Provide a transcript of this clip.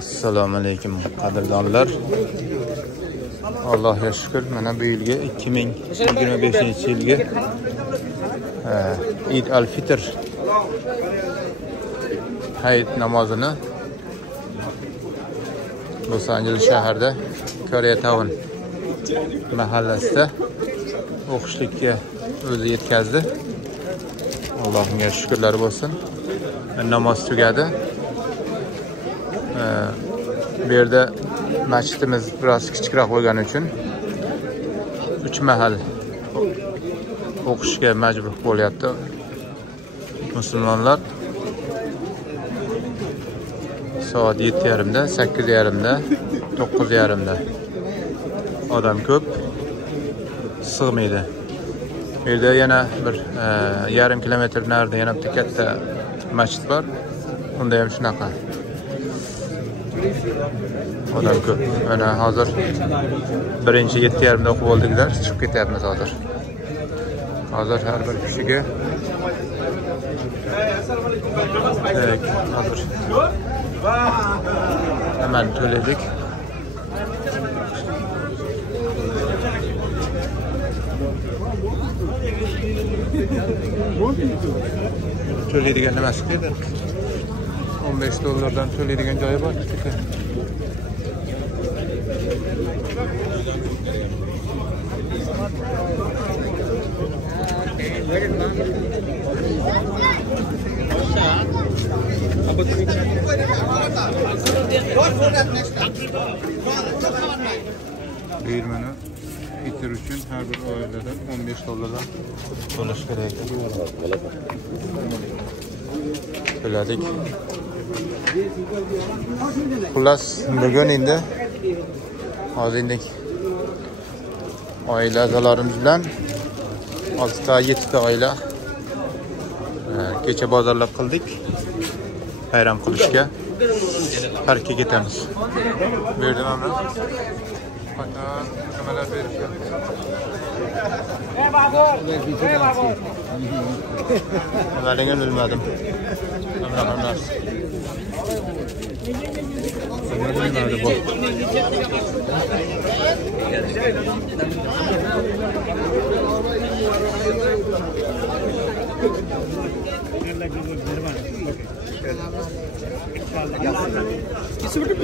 Assalomu alaykum qadrdonlar. Allohga shukr, mana bu yilga 2025-yilga Eid al-Fitr hayit namozini Los Angeles shahrida Koreatown mahallasida o'qishlikka o'zi yetkazdi. Allohga shukrlar bo'lsin. Namoz tugadi. Bu yerda masjidimiz biroz kichikroq bo'lgani uchun 3 mahal o'qishga majbur bo'lyapti musulmonlar. Soat 7:30da, 8:30da, 9:30da odam ko'p, sig'maydi. Bu yerda yana bir yarim kilometr narida yana bitta katta masjid bor. Unda ham shunaqa. Odam ko'p. Mana hozir birinchi 7:30da o'qib oldiklar, chiqib ketyapmiz hozir. Hozir har bir kishiga hozir hemen to'ladik. To'laydigan nimasi dedi? $15 to'laydigan joyi bor. Buyurmani bitir uchun har bir oilada $15 to'lash kerak. Biladik. Xullas, bugun endi hozirlik oila a'zolarimiz bilan 6 ta 7 ta oila kecha bozorlar qildik. Bayram qilishga parkka ketamiz. Bu yerda mana nimalar berishyapti. Nimaligini bilmadim. Isso é o que